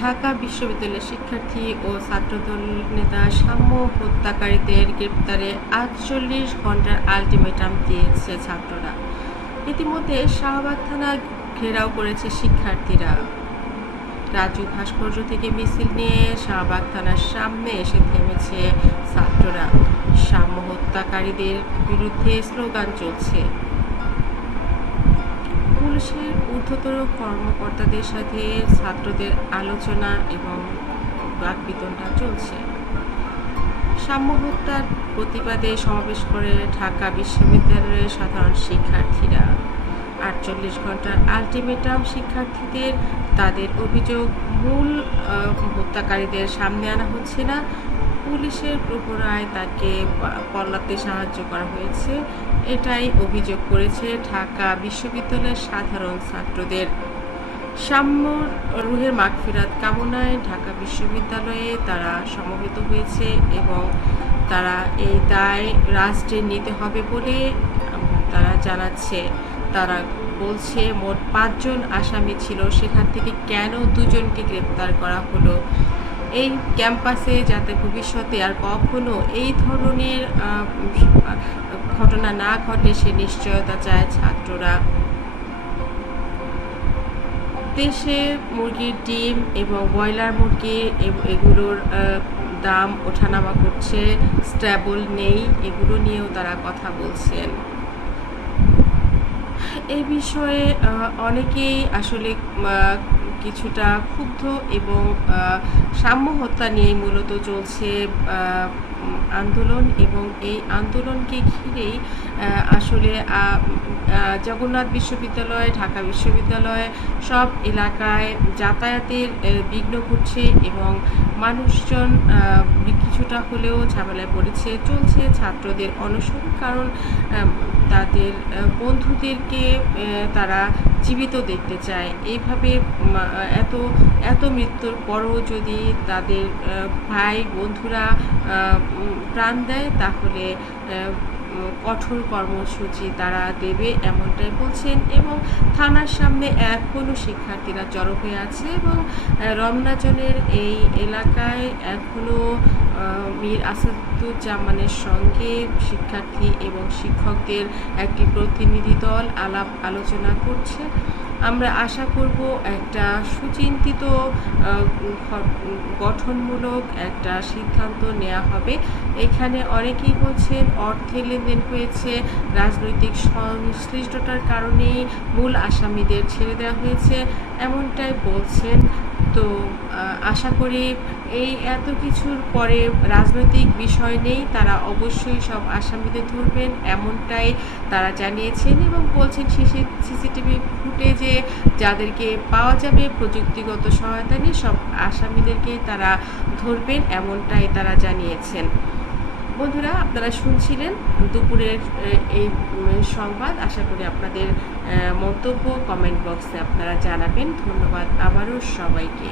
ঢাকা বিশ্ববিদ্যালয়ের শিক্ষার্থী ও ছাত্রদল নেতা সাম্য হত্যাকারীদের গ্রেপ্তারে ৪৮ ঘণ্টার আলটিমেটাম দিয়েছে ছাত্ররা। ইতিমধ্যে শাহবাগ থানা ঘেরাও করেছে শিক্ষার্থীরা। রাজু ভাস্কর্য থেকে মিছিল নিয়ে শাহবাগ থানার সামনে এসে থেমেছে ছাত্ররা। সাম্য হত্যাকারীদের বিরুদ্ধে স্লোগান চলছে। পুলিশের ঊর্ধ্বতর কর্মকর্তাদের সাথে ছাত্রদের আলোচনা এবং বাকবিতণ্ডা চলছে। সাম্য হত্যার প্রতিবাদে সমাবেশ করে ঢাকা বিশ্ববিদ্যালয়ের সাধারণ শিক্ষার্থীরা। ৪৮ ঘণ্টার আলটিমেটাম শিক্ষার্থীদের। তাদের অভিযোগ, মূল হত্যাকারীদের সামনে আনা হচ্ছে না, পুলিশের প্রহরায় তাকে পলাতে সাহায্য করা হয়েছে, এটাই অভিযোগ করেছে ঢাকা বিশ্ববিদ্যালয়ের সাধারণ ছাত্রদের। সাম্য রুহের মাগফিরাত কামনায় ঢাকা বিশ্ববিদ্যালয়ে তারা সমবেত হয়েছে এবং তারা এই দায় রাষ্ট্রে নিতে হবে বলে তারা জানাচ্ছে। তারা বলছে মোট ৫ জন আসামি ছিল, সেখান থেকে কেন ২ জনকে গ্রেপ্তার করা হলো। এই ক্যাম্পাসে যাতে ভবিষ্যতে আর কখনো এই ধরনের ঘটনা না ঘটে সে নিশ্চয়তা চায় ছাত্ররা। দেশে মুরগির ডিম এবং ব্রয়লার মুরগি এগুলোর দাম ওঠানামা করছে, স্ট্যাবল নেই, এগুলো নিয়েও তারা কথা বলছেন। এই বিষয়ে অনেকেই আসলে কিছুটা ক্ষুব্ধ এবং সাম্য হত্যা নিয়েই মূলত চলছে আন্দোলন এবং এই আন্দোলনকে ঘিরেই আসলে জগন্নাথ বিশ্ববিদ্যালয়, ঢাকা বিশ্ববিদ্যালয় সব এলাকায় যাতায়াতের বিঘ্ন ঘটছে এবং মানুষজন কিছুটা হলেও ঝামেলায় পড়েছে। চলছে ছাত্রদের অনশন, কারণ তাদের বন্ধুদেরকে তারা জীবিত দেখতে চায়। এইভাবে এত মৃত্যুর পরও যদি তাদের ভাই বন্ধুরা প্রাণ দেয় তাহলে কঠোর কর্মসূচি তারা দেবে এমনটাই বলছেন। এবং থানার সামনে এখনও শিক্ষার্থীরা জড়ো হয়ে আছে এবং রমনাজনের এই এলাকায় এখনও মীর আসাদুজ্জামানের সঙ্গে শিক্ষার্থী এবং শিক্ষকদের একটি প্রতিনিধি দল আলাপ আলোচনা করছে। আমরা আশা করব একটা সুচিন্তিত গঠনমূলক একটা সিদ্ধান্ত নেওয়া হবে। এখানে অনেকেই বলছেন অর্থের লেনদেন হয়েছে, রাজনৈতিক সংশ্লিষ্টতার কারণেই মূল আসামিদের ছেড়ে দেওয়া হয়েছে, এমনটাই বলছেন। তো আশা করি এই এত কিছুর পরে রাজনৈতিক বিষয় নেই, তারা অবশ্যই সব আসামিদের ধরবেন এমনটাই তারা জানিয়েছেন এবং বলছেন সিসিটিভি ফুটেজে যাদেরকে পাওয়া যাবে প্রযুক্তিগত সহায়তা নিয়ে সব আসামিদেরকেই তারা ধরবেন এমনটাই তারা জানিয়েছেন। বন্ধুরা, আপনারা শুনছিলেন দুপুরের এই সংবাদ। আশা করি আপনাদের মন্তব্য কমেন্ট বক্সে আপনারা জানাবেন। ধন্যবাদ আবারও সবাইকে।